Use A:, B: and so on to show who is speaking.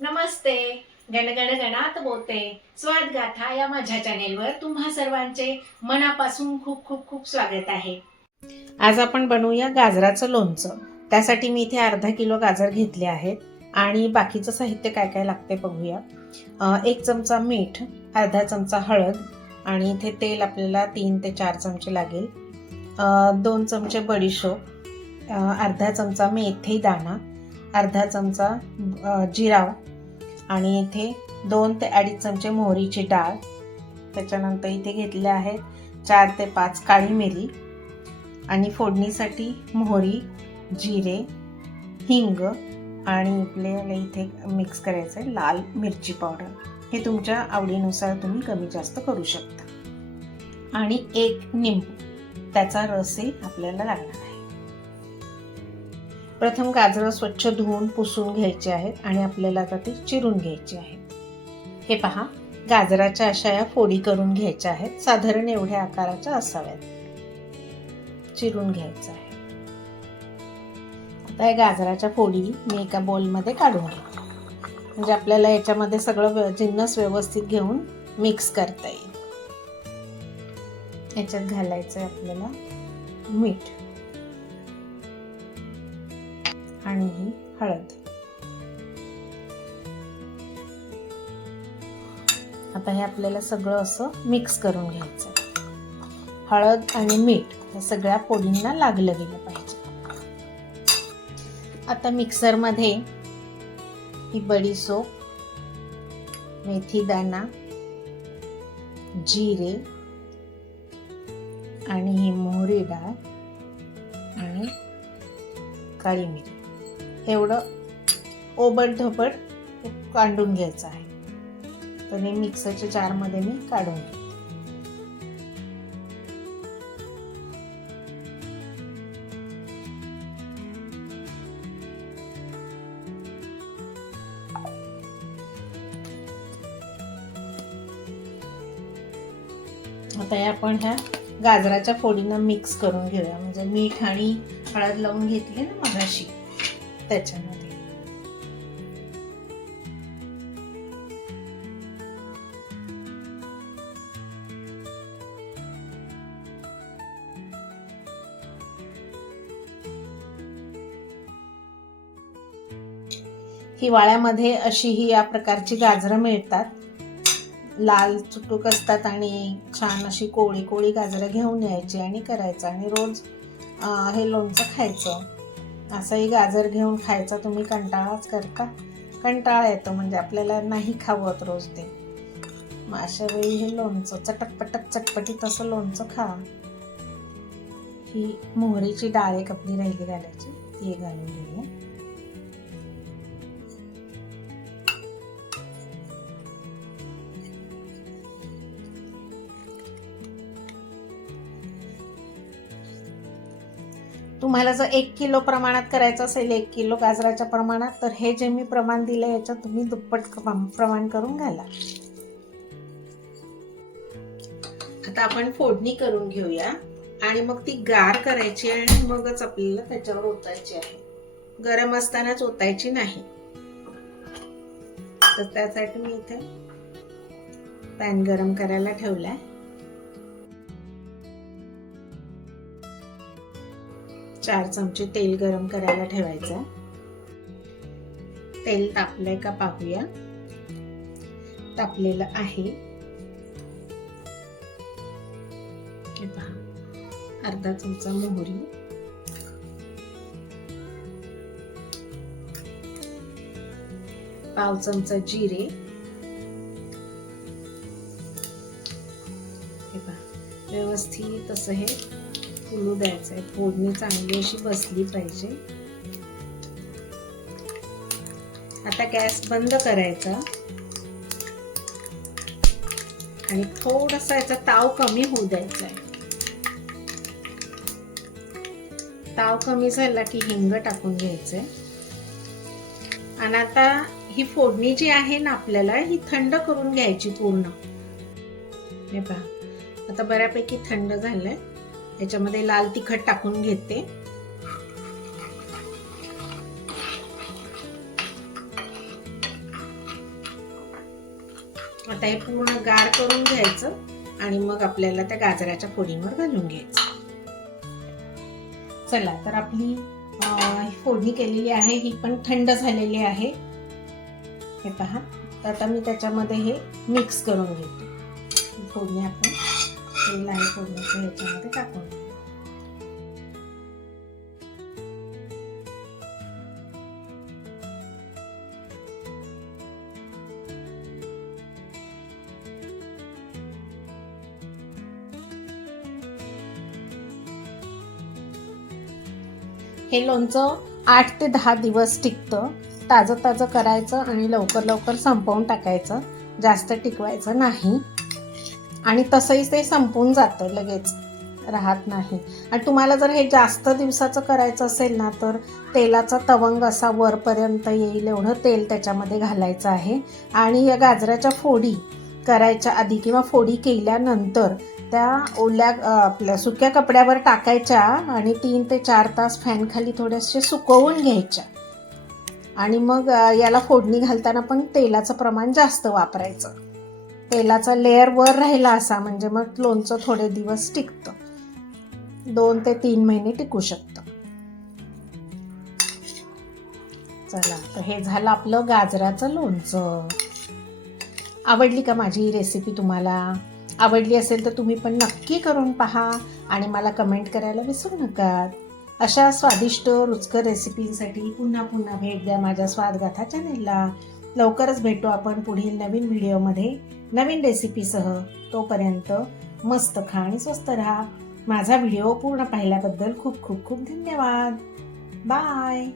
A: नमस्ते. गणगण गणात बोलते स्वाद गाथा या माझ्या चॅनेलवर तुम्हा सर्वांचे मनापासून खूप खूप खूप स्वागत आहे. आज आपण बनवूया गाजराचं लोणचं. त्यासाठी मी इथे अर्धा किलो गाजर घेतले आहेत. आणि बाकीचं साहित्य काय काय लागते बघूया. एक चमचा मीठ अर्धा चमचा हळद आणि इथे तेल आपल्याला तीन ते चार चमचे लागेल. दोन चमचे बडीशोप अर्धा चमचा मेथी दाणा अर्धा चमचा जिरा आणि इथे दोन ते अडीच चमचे मोहरीची डाळ. त्याच्यानंतर इथे घेतले आहेत चार ते पाच काळी मिरी आणि फोडणीसाठी मोहरी जिरे हिंग आणि आपल्याला इथे मिक्स करायचं आहे लाल मिरची पावडर हे तुमच्या आवडीनुसार तुम्ही कमी जास्त करू शकता. आणि एक निंबू. त्याचा रसही आपल्याला लागणार आहे. प्रथम गाजरं स्वच्छ धुवून पुसून घ्यायचे आहेत आणि आपल्याला आता ती चिरून घ्यायची आहेत हे पहा गाजराच्या अशा या फोडी करून घ्यायच्या आहेत साधारण एवढ्या आकाराच्या असाव्यात. चिरून घ्यायचं आहे. आता या गाजराच्या फोडी मी एका बोलमध्ये काढून घेते. म्हणजे आपल्याला याच्यामध्ये सगळं जिन्नस व्यवस्थित घेऊन मिक्स करता येईल. याच्यात घालायचं आहे आपल्याला मीठ. आणि ही हळद. आता हे आपल्याला सगळं असं मिक्स करून घ्यायचं. हळद आणि मीठ या सगळ्या पोळींना लागलं गेलं पाहिजे. आता मिक्सरमध्ये ही बडीसोप मेथीदाणा जिरे आणि ही मोहरी डाळ आणि काळी मिरी. एवढं ओबड धोबड काढून घ्यायचं आहे. तर हे मिक्सरच्या जारमध्ये मी काढून घेते. आता हे आपण ह्या गाजराच्या फोडींना मिक्स करून घेऊया. म्हणजे मीठ आणि हळद लावून घेतली ना मगाशी. त्याच्यामध्ये. हिवाळ्यामध्ये अशी ही या प्रकारची गाजरं मिळतात. लाल चुटूक असतात आणि छान अशी कोळी कोळी गाजरं घेऊन यायची आणि करायचं आणि रोज हे लोणचं खायचं. असंही गाजर घेऊन खायचा तुम्ही कंटाळाच करता. कंटाळा येतो म्हणजे आपल्याला नाही खावत रोज ते. मग अशा वेळी हे लोणचं चटकपटक चटपटीत असं लोणचं खा. ही मोहरीची डाळ एक आपली राहिली घालायची ती घालून घेऊया. तुम्हाला जर एक किलो प्रमाणात करायचं असेल एक किलो गाजराच्या प्रमाणात तर हे जे मी प्रमाण दिलं याच्यात तुम्ही दुप्पट प्रमाण करून घाला. आता आपण फोडणी करून घेऊया. आणि मग ती गार करायची आणि मगच आपल्याला त्याच्यावर ओतायची आहे. गरम असतानाच ओतायची नाही. तर त्यासाठी मी इथे पॅन गरम करायला ठेवलाय. चार चमचे तेल गरम करायला ठेवायचं. तेल तापलंय का पाहूया. तापलेलं आहे. अर्धा चमचा मोहरी. पाव चमचा जिरे. हे पहा व्यवस्थित असं हे फुलू द्यायचं आहे फोडणी चांगली अशी बसली पाहिजे. आता गॅस बंद करायचा. आणि थोडासा याचा ताव कमी होऊ द्यायचा आहे. ताव कमी झाला की हिंग टाकून घ्यायचंय. आणि आता ही फोडणी जी आहे ना आपल्याला ही थंड करून घ्यायची पूर्ण. हे पहा. आता बऱ्यापैकी थंड झालंय. याच्यामध्ये लाल तिखट टाकून घेते. आता हे पूर्ण गार करून घ्यायचं आणि मग आपल्याला त्या गाजराच्या फोडींवर घालून घ्यायचं. चला तर आपली फोडणी केलेली आहे ही पण थंड झालेली आहे. हे पहा तर आता मी त्याच्यामध्ये हे मिक्स करून घेते. फोडणी आपण तेल आहे फोडणीचं ह्याच्यामध्ये टाकून हे लोणचं आठ ते दहा दिवस टिकतं. ताजं ताजं करायचं आणि लवकर लवकर संपवून टाकायचं. जास्त टिकवायचं नाही. आणि तसंही ते संपून जातं लगेच राहत नाही. आणि तुम्हाला जर हे जास्त दिवसाचं करायचं असेल ना तर तेलाचा तवंग असा वरपर्यंत येईल एवढं तेल त्याच्यामध्ये घालायचं आहे. आणि या गाजराच्या फोडी करायच्या आधी किंवा फोडी केल्यानंतर त्या ओल्या आपल्या सुक्या कपड्यावर टाकायच्या आणि तीन ते चार तास फॅनखाली थोडेसे सुकवून घ्यायच्या. आणि मग याला फोडणी घालताना पण तेलाचं प्रमाण जास्त वापरायचं. तेलाचा लेअर वर राहिला असा म्हणजे मग लोणचं थोडे दिवस टिकतं. दोन ते तीन महिने टिकू शकतं. चला तर हे झालं आपलं गाजराचं लोणचं. आवडली का माझी रेसिपी तुम्हाला? आवडली असेल तर तुम्ही पण नक्की करून पहा आणि मला कमेंट करायला विसरू नका. अशा स्वादिष्ट रुचकर रेसिपींसाठी पुन्हा पुन्हा भेट द्या माझ्या स्वादगाथा चॅनेलला लवकरच भेटू आपण पुढील नवीन व्हिडिओमध्ये नवीन रेसिपीसह. तोपर्यंत मस्त खा आणि स्वस्त राहा. माझा व्हिडिओ पूर्ण पाहिल्याबद्दल खूप खूप खूप धन्यवाद. बाय.